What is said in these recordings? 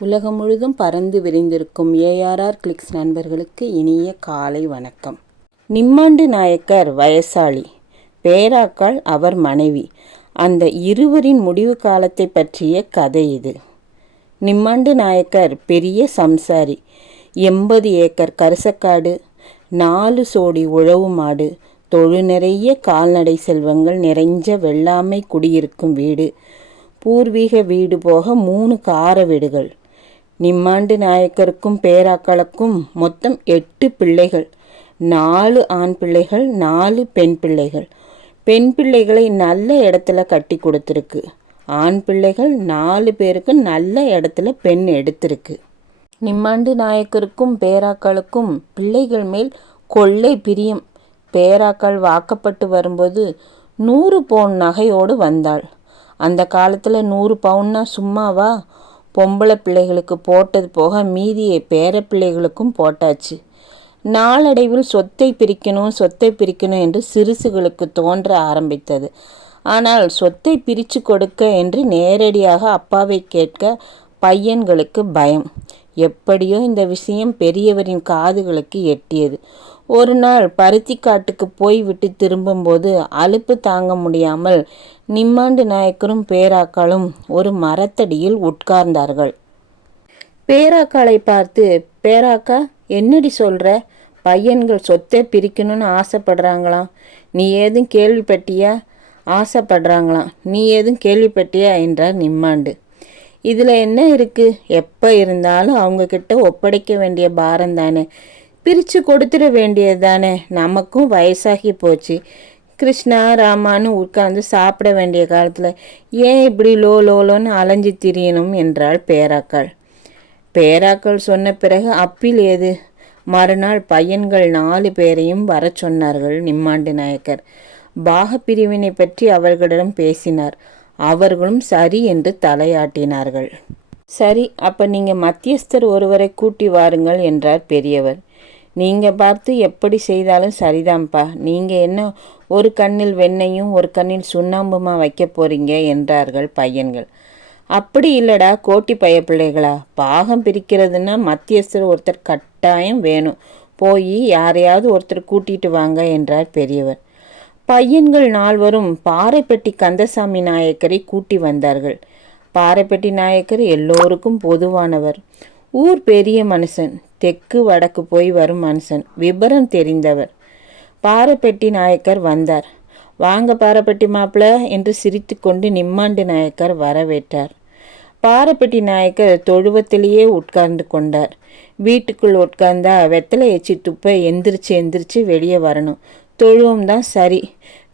உலகம் முழுதும் பறந்து விரிந்திருக்கும் ஏஆர்ஆர் கிளிக்ஸ் நண்பர்களுக்கு இனிய காலை வணக்கம். நிம்மாண்டு நாயக்கர் வயசாளி. பேராக்காள் அவர் மனைவி. அந்த இருவரின் முடிவு காலத்தை பற்றிய கதை இது. நிம்மாண்டு நாயக்கர் பெரிய சம்சாரி. எண்பது ஏக்கர் கரிசக்காடு நாலு சோடி உழவு மாடு தொழு நிறைய கால்நடை செல்வங்கள் நிறைஞ்ச வெள்ளாமை குடியிருக்கும் வீடு பூர்வீக வீடு போக மூணு கார வீடுகள். நிம்மாண்டு நாயக்கருக்கும் பேராக்களுக்கும் மொத்தம் எட்டு பிள்ளைகள். நாலு ஆண் பிள்ளைகள் நாலு பெண் பிள்ளைகள். பெண் பிள்ளைகளை நல்ல இடத்துல கட்டி கொடுத்துருக்கு. ஆண் பிள்ளைகள் நாலு பேருக்கு நல்ல இடத்துல பெண் எடுத்திருக்கு. நிம்மாண்டு நாயக்கருக்கும் பேராக்களுக்கும் பிள்ளைகள் மேல் கொள்ளை பிரியம். பேராக்கள் வாக்கப்பட்டு வரும்போது நூறு பவுன் நகையோடு வந்தாள். அந்த காலத்தில் நூறு பவுன்னா சும்மாவா? பொம்பளை பிள்ளைகளுக்கு போட்டது போக மீதியை பேர பிள்ளைகளுக்கும் போட்டாச்சு. நாளடைவில் சொத்தை பிரிக்கணும் சொத்தை பிரிக்கணும் என்று சிறுசுகளுக்கு தோன்ற ஆரம்பித்தது. ஆனால் சொத்தை பிரித்து கொடுக்க என்று நேரடியாக அப்பாவை கேட்க பையன்களுக்கு பயம். எப்படியோ இந்த விஷயம் பெரியவரின் காதுகளுக்கு எட்டியது. ஒரு நாள் பருத்தி காட்டுக்கு போய் விட்டு திரும்பும்போது அலுப்பு தாங்க முடியாமல் நிம்மாண்டு நாயக்கரும் பேராக்களும் ஒரு மரத்தடியில் உட்கார்ந்தார்கள். பேராக்களை பார்த்து பேராக்கா என்னடி சொல்கிற பையன்கள் சொத்தை பிரிக்கணும்னு ஆசைப்படுறாங்களாம். நீ ஏதும் கேள்விப்பட்டியா? ஆசைப்படுறாங்களாம். நீ ஏதும் கேள்விப்பட்டியா? என்றார் நிம்மாண்டு. இதில் என்ன இருக்குது எப்போ இருந்தாலும் அவங்கக்கிட்ட ஒப்படைக்க வேண்டிய பாரம் தானே பிரித்து கொடுத்துட வேண்டியது தானே நமக்கும் வயசாகி போச்சு. கிருஷ்ணா ராமான்னு உட்காந்து சாப்பிட வேண்டிய காலத்தில் ஏன் இப்படி லோ லோலோன்னு அலைஞ்சு திரியணும் என்றாள் பேராக்கள். பேராக்கள் சொன்ன பிறகு அப்பில் ஏது? மறுநாள் பையன்கள் நாலு பேரையும் வர சொன்னார்கள் நிம்மாண்டு நாயக்கர். பாக பிரிவினை பற்றி அவர்களிடம் பேசினார். அவர்களும் சரி என்று தலையாட்டினார்கள். சரி அப்போ நீங்கள் மத்தியஸ்தர் ஒருவரை கூட்டி வாருங்கள் என்றார் பெரியவர். நீங்கள் பார்த்து எப்படி செய்தாலும் சரிதான்ப்பா நீங்கள் என்ன ஒரு கண்ணில் வெண்ணையும் ஒரு கண்ணில் சுண்ணாம்புமா வைக்க போறீங்க என்றார்கள் பையன்கள். அப்படி இல்லடா கோட்டி பைய பிள்ளைகளா பாகம் பிரிக்கிறதுனா மத்தியஸ்தர் ஒருத்தர் கட்டாயம் வேணும். போய் யாரையாவது ஒருத்தர் கூட்டிட்டு வாங்க என்றார் பெரியவர். பையன்கள் நால்வரும் பாறைப்பட்டி கந்தசாமி நாயக்கரை கூட்டி வந்தார்கள். பாறைப்பட்டி நாயக்கர் எல்லோருக்கும் பொதுவானவர். ஊர் பெரிய மனுஷன். தெற்கு வடக்கு போய் வரும் மனுஷன். விபரம் தெரிந்தவர். பாரப்பெட்டி நாயக்கர் வந்தார். வாங்க பாறைப்பட்டி மாப்பிள என்று சிரித்து கொண்டு நிம்மாண்டு நாயக்கர் வரவேற்றார். பாறைப்பட்டி நாயக்கர் தொழுவத்திலேயே உட்கார்ந்து கொண்டார். வீட்டுக்குள் உட்கார்ந்தா வெத்தலை எச்சி துப்ப எந்திரிச்சு எந்திரிச்சு வெளியே வரணும். தொழுவம் தான் சரி.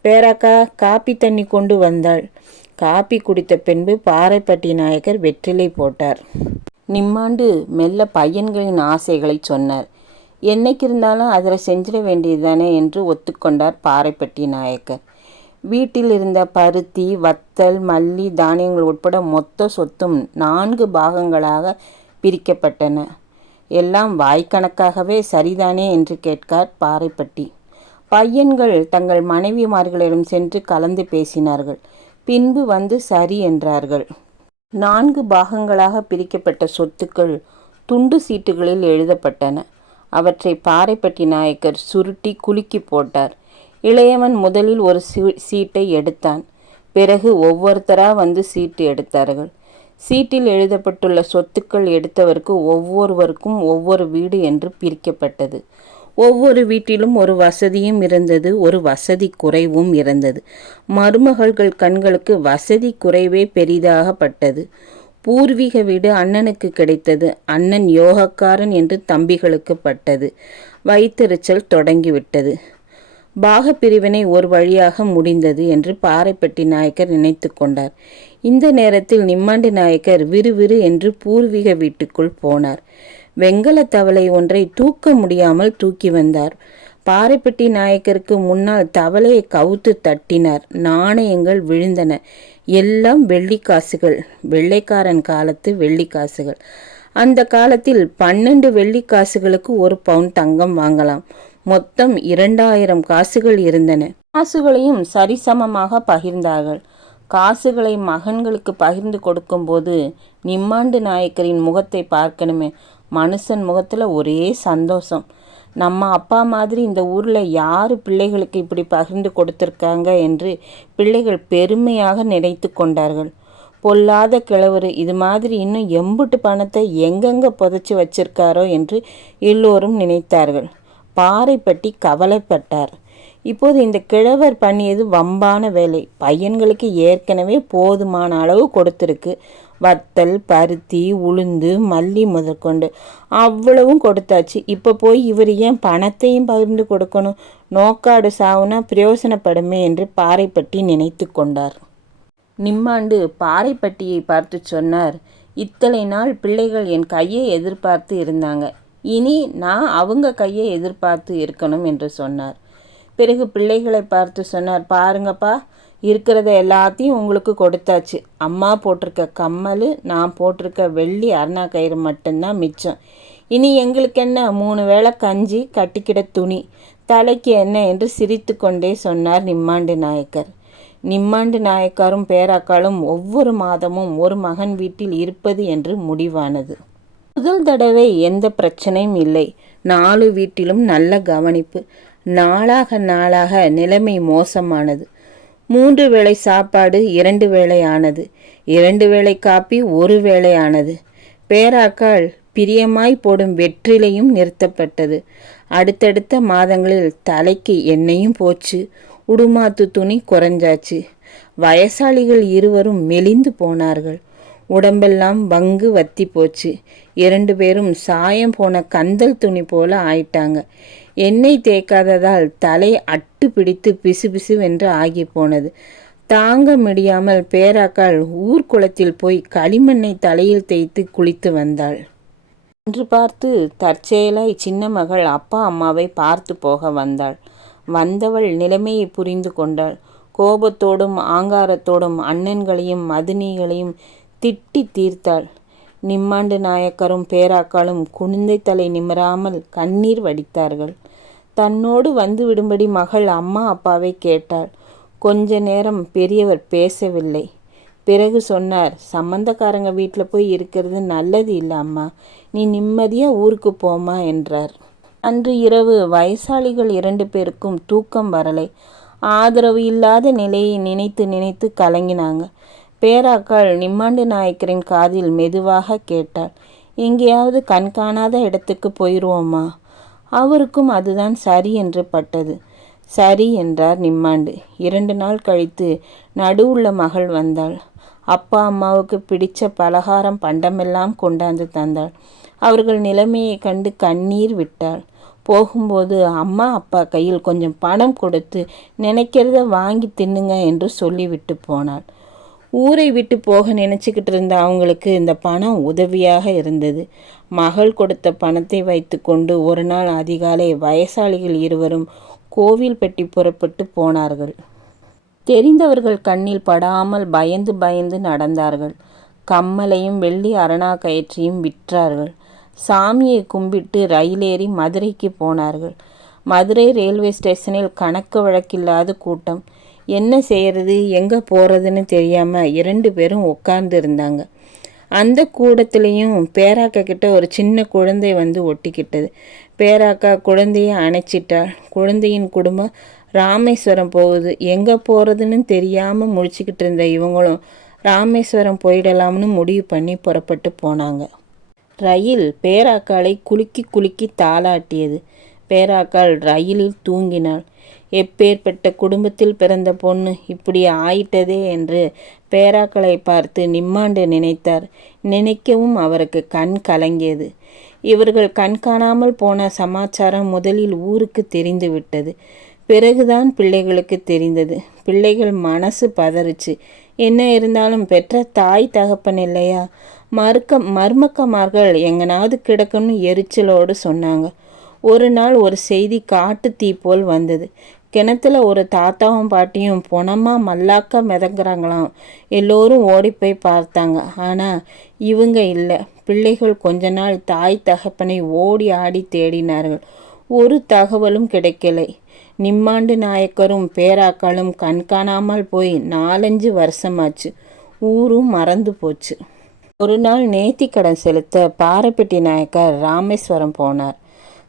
பேராக்கா காப்பி தண்ணி கொண்டு வந்தாள். காப்பி குடித்த பின்பு பாறைப்பட்டி நாயக்கர் வெற்றிலை போட்டார். நிம்மாண்டு மெல்ல பையன்களின் ஆசைகளை சொன்னார். என்னைக்கு இருந்தாலும் அதில் செஞ்சிட வேண்டியது தானே என்று ஒத்துக்கொண்டார் பாறைப்பட்டி நாயக்கர். வீட்டில் இருந்த பருத்தி வத்தல் மல்லி தானியங்கள் உட்பட மொத்த சொத்தும் நான்கு பாகங்களாக பிரிக்கப்பட்டன. எல்லாம் வாய்க்கணக்காகவே சரிதானே என்று கேட்கார் பாறைப்பட்டி. பையன்கள் தங்கள் மனைவிமார்களிடம் சென்று கலந்து பேசினார்கள். பின்பு வந்து சரி என்றார்கள். நான்கு பாகங்களாக பிரிக்கப்பட்ட சொத்துக்கள் துண்டு சீட்டுகளில் எழுதப்பட்டன. அவற்றை பாறைப்பட்டி நாயக்கர் சுருட்டி குலுக்கி போட்டார். இளையவன் முதலில் ஒரு சீட்டை எடுத்தான். பிறகு ஒவ்வொருத்தரா வந்து சீட்டு எடுத்தார்கள். சீட்டில் எழுதப்பட்டுள்ள சொத்துக்கள் எடுத்தவருக்கு ஒவ்வொருவருக்கும் ஒவ்வொரு வீடு என்று பிரிக்கப்பட்டது. ஒவ்வொரு வீட்டிலும் ஒரு வசதியும் இருந்தது ஒரு வசதி குறைவும் இருந்தது. மருமகள்கள் கண்களுக்கு வசதி குறைவே பெரிதாகப்பட்டது. பூர்வீக வீடு அண்ணனுக்கு கிடைத்தது அண்ணன் யோகக்காரன் என்று தம்பிகளுக்கு பட்டது. வைத்தெரிச்சல் தொடங்கிவிட்டது. பாகப்பிரிவினை ஒரு வழியாக முடிந்தது என்று பாறைப்பட்டி நாயக்கர் நினைத்து கொண்டார். இந்த நேரத்தில் நிம்மாண்டி நாயக்கர் விறுவிறு என்று பூர்வீக வீட்டுக்குள் போனார். வெங்கல தவளை ஒன்றை தூக்க முடியாமல் தூக்கி வந்தார். பாறைப்பட்டி நாயக்கருக்கு முன்னால் தவளையை கவுத்து தட்டினார். நாணயங்கள் விழுந்தன. எல்லாம் வெள்ளிக்காசுகள். வெள்ளைக்காரன் காலத்து வெள்ளிக்காசுகள். அந்த காலத்தில் பன்னெண்டு வெள்ளிக்காசுகளுக்கு ஒரு பவுன் தங்கம் வாங்கலாம். மொத்தம் இரண்டாயிரம் காசுகள் இருந்தன. காசுகளையும் சரிசமமாக பகிர்ந்தார்கள். காசுகளை மகன்களுக்கு பகிர்ந்து கொடுக்கும்போது நிம்மாண்டு நாயக்கரின் முகத்தை பார்க்கணுமே. மனுஷன் முகத்தில் ஒரே சந்தோஷம். நம்ம அப்பா மாதிரி இந்த ஊரில் யார் பிள்ளைகளுக்கு இப்படி பகிர்ந்து கொடுத்துருக்காங்க என்று பிள்ளைகள் பெருமையாக நினைத்து கொண்டார்கள். பொல்லாத கிழவர் இது மாதிரி இன்னும் எம்புட்டு பணத்தை எங்கெங்கே புதைச்சி வச்சிருக்காரோ என்று எல்லோரும் நினைத்தார்கள். பாறைப்பட்டி கவலைப்பட்டார். இப்போது இந்த கிழவர் பண்ணியது வம்பான வேலை. பையன்களுக்கு ஏற்கனவே போதுமான அளவு கொடுத்துருக்கு. வத்தல் பருத்தி உளுந்து மல்லி முதற்கொண்டு அவ்வளவும் கொடுத்தாச்சு. இப்போ போய் இவர் ஏன் பணத்தையும் பகிர்ந்து கொடுக்கணும்? நோக்காடு சாவுனா பிரயோசனப்படுமே என்று பாறைப்பட்டி நினைத்து கொண்டார். நிம்மாண்டு பாறைப்பட்டியை பார்த்து சொன்னார் இத்தனை நாள் பிள்ளைகள் என் கையை எதிர்பார்த்து இருந்தாங்க. இனி நான் அவங்க கையை எதிர்பார்த்து இருக்கணும் என்று சொன்னார். பிறகு பிள்ளைகளை பார்த்து சொன்னார் பாருங்கப்பா இருக்கிறத எல்லாத்தையும் உங்களுக்கு கொடுத்தாச்சு. அம்மா போட்டிருக்க கம்மல் நான் போட்டிருக்க வெள்ளி அருணா கயிறு மட்டும்தான் மிச்சம். இனி எங்களுக்கு என்ன? மூணு வேளை கஞ்சி கட்டிக்கிட துணி. தலைக்கு என்ன என்று சிரித்து கொண்டே சொன்னார் நிம்மாண்டு நாயக்கர். நிம்மாண்டு நாயக்காரும் பேராக்காலும் ஒவ்வொரு மாதமும் ஒரு மகன் வீட்டில் இருப்பது என்று முடிவானது. முதல் தடவை எந்த பிரச்சனையும் இல்லை. நாலு வீட்டிலும் நல்ல கவனிப்பு. நாளாக நாளாக நிலைமை மோசமானது. மூன்று வேளை சாப்பாடு இரண்டு வேளை ஆனது. இரண்டு வேளை காப்பி ஒரு வேளை ஆனது. பேராக்கால் பிரியமாய் போடும் வெற்றிலையும் நிறுத்தப்பட்டது. அடுத்தடுத்த மாதங்களில் தலைக்கு எண்ணெயும் போச்சு. உடுமாத்து துணி குறைஞ்சாச்சு. வயசாளிகள் இருவரும் மெலிந்து போனார்கள். உடம்பெல்லாம் வங்கு வத்தி போச்சு. இரண்டு பேரும் சாயம் போன கந்தல் துணி போல ஆயிட்டாங்க. எண்ணெய் தேய்க்காததால் தலை அட்டு பிடித்து பிசு பிசுவென்று ஆகி போனது. தாங்க முடியாமல் பேராக்கால் ஊர்க்குளத்தில் போய் களிமண்ணை தலையில் தேய்த்து குளித்து வந்தாள். என்று பார்த்து தற்செயலாய் சின்ன மகள் அப்பா அம்மாவை பார்த்து போக வந்தாள். வந்தவள் நிலைமையை புரிந்து கொண்டாள். கோபத்தோடும் ஆங்காரத்தோடும் அண்ணன்களையும் மதுனிகளையும் திட்டி தீர்த்தாள். நிம்மாண்டு நாயக்கரும் பேராக்காலும் குனிந்தை தலை நிமிராமல் கண்ணீர் வடித்தார்கள். தன்னோடு வந்து விடும்படி மகள் அம்மா அப்பாவை கேட்டாள். கொஞ்ச நேரம் பெரியவர் பேசவில்லை. பிறகு சொன்னார் சம்பந்தக்காரங்க வீட்டில் போய் இருக்கிறது நல்லது இல்லை அம்மா. நீ நிம்மதியாக ஊருக்கு போமா என்றார். அன்று இரவு வயசாளிகள் இரண்டு பேருக்கும் தூக்கம் வரலை. ஆதரவு இல்லாத நிலையை நினைத்து நினைத்து கலங்கினாங்க. பேராக்கள் நிம்மாண்டு நாயக்கரின் காதில் மெதுவாக கேட்டாள் எங்கேயாவது கண்காணாத இடத்துக்கு போயிடுவோமா அவருக்கும் அதுதான் சரி என்று பட்டது. சரி என்றார் நிம்மாண்டு. இரண்டு நாள் கழித்து நடுவுள்ள மகள் வந்தாள். அப்பா அம்மாவுக்கு பிடிச்ச பலகாரம் பண்டமெல்லாம் கொண்டாந்து தந்தாள். அவர்கள் நிலைமையை கண்டு கண்ணீர் விட்டாள். போகும்போது அம்மா அப்பா கையில் கொஞ்சம் பணம் கொடுத்து நினைக்கிறத வாங்கி தின்னுங்க என்று சொல்லிவிட்டு போனாள். ஊரை விட்டு போக நினச்சிக்கிட்டு இருந்த அவங்களுக்கு இந்த பணம் உதவியாக இருந்தது. மகள் கொடுத்த பணத்தை வைத்து கொண்டு ஒரு நாள் அதிகாலை வயசாளிகள் இருவரும் கோவில் பெட்டி புறப்பட்டு போனார்கள். தெரிந்தவர்கள் கண்ணில் படாமல் பயந்து பயந்து நடந்தார்கள். கம்மலையும் வெள்ளி அரணா கயிற்றையும் விற்றார்கள். சாமியை கும்பிட்டு ரயிலேறி மதுரைக்கு போனார்கள். மதுரை ரயில்வே ஸ்டேஷனில் கணக்கு வழக்கில்லாத கூட்டம். என்ன செய்கிறது எங்கே போகிறதுன்னு தெரியாமல் இரண்டு பேரும் உட்கார்ந்து இருந்தாங்க. அந்த கூடத்துலேயும் பேராக்கா கிட்ட ஒரு சின்ன குழந்தை வந்து ஒட்டிக்கிட்டது. பேராக்கா குழந்தையை அணைச்சிட்டாள் குழந்தையின் குடும்பம் ராமேஸ்வரம் போகுது. எங்கே போகிறதுன்னு தெரியாமல் முடிச்சுக்கிட்டு இருந்த இவங்களும் ராமேஸ்வரம் போயிடலாம்னு முடிவு பண்ணி புறப்பட்டு போனாங்க. ரயில் பேராக்காலை குலுக்கி குலுக்கி தாளாட்டியது. பேராக்கால் ரயிலில் தூங்கினாள். எப்பேற்பட்ட குடும்பத்தில் பிறந்த பொண்ணு இப்படி ஆயிட்டதே என்று பேராக்களை பார்த்து நிம்மாண்டு நினைத்தார். நினைக்கவும் அவருக்கு கண் கலங்கியது. இவர்கள் கண் காணாமல் போன சமாச்சாரம் முதலில் ஊருக்கு தெரிந்து விட்டது. பிறகுதான் பிள்ளைகளுக்கு தெரிந்தது. பிள்ளைகள் மனசு பதறிச்சு. என்ன இருந்தாலும் பெற்ற தாய் தகப்பன் இல்லையா? மறுக்க மர்மக்கமார்கள் எங்கனாவது கிடக்குன்னு எரிச்சலோடு சொன்னாங்க. ஒரு நாள் ஒரு செய்தி காட்டு தீ போல் வந்தது. கிணத்துல ஒரு தாத்தாவும் பாட்டியும் பொணமாக மல்லாக்க மிதங்குறாங்களாம். எல்லோரும் ஓடி போய் பார்த்தாங்க. ஆனால் இவங்க இல்லை. பிள்ளைகள் கொஞ்ச நாள் தாய் தகப்பனை ஓடி ஆடி தேடினார்கள். ஒரு தகவலும் கிடைக்கலை. நிம்மாண்டு நாயக்கரும் பேராக்களும் கண்காணாமல் போய் நாலஞ்சு வருஷமாச்சு. ஊரும் மறந்து போச்சு. ஒரு நாள் நேத்திக்கடன் செலுத்த பாறைப்பட்டி நாயக்கர் ராமேஸ்வரம் போனார்.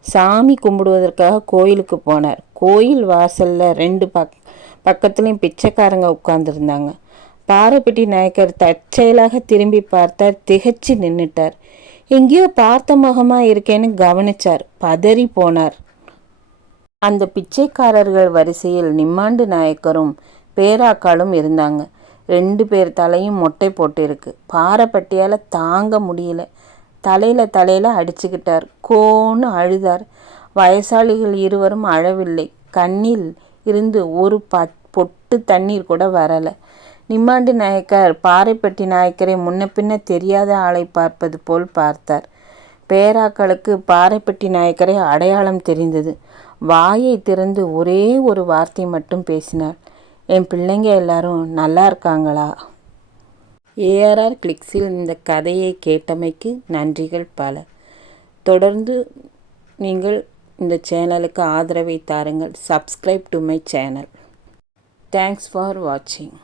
சாமி கும்பிடுவதற்காக கோயிலுக்கு போனார். கோயில் வாசலில் ரெண்டு பக் பக்கத்துலேயும் பிச்சைக்காரங்க உட்கார்ந்துருந்தாங்க. பாறைப்பட்டி நாயக்கர் தற்செயலாக திரும்பி பார்த்தார் திகைச்சு நின்றுட்டார் எங்கேயோ பார்த்த முகமாக இருக்கேன்னு கவனிச்சார் பதறி போனார். அந்த பிச்சைக்காரர்கள் வரிசையில் நிம்மாண்டு நாயக்கரும் பேராக்காலும் இருந்தாங்க. ரெண்டு பேர் தலையும் மொட்டை போட்டிருக்கு. பாறைப்பட்டியால் தாங்க முடியல. தலையில் தலையில் அடிச்சுக்கிட்டார். கோன்னு அழுதார். வயசாளிகள் இருவரும் அழவில்லை. கண்ணில் இருந்து ஒரு பட் பொட்டு தண்ணீர் கூட வரலை. நிம்மாண்டு நாயக்கர் பாறைப்பட்டி நாயக்கரை முன்ன பின்ன தெரியாத ஆளை பார்ப்பது போல் பார்த்தார். பேராக்களுக்கு பாறைப்பட்டி நாயக்கரை அடையாளம் தெரிந்தது. வாயை திறந்து ஒரே ஒரு வார்த்தை மட்டும் பேசினார். என் பிள்ளைங்க எல்லாரும் நல்லா இருக்காங்களா? ஏஆர்ஆர் கிளிக்ஸில் இந்த கதையை கேட்டமைக்கு நன்றிகள் பல. தொடர்ந்து நீங்கள் இந்த சேனலுக்கு ஆதரவை தாருங்கள். Subscribe to my channel thanks for வாட்சிங்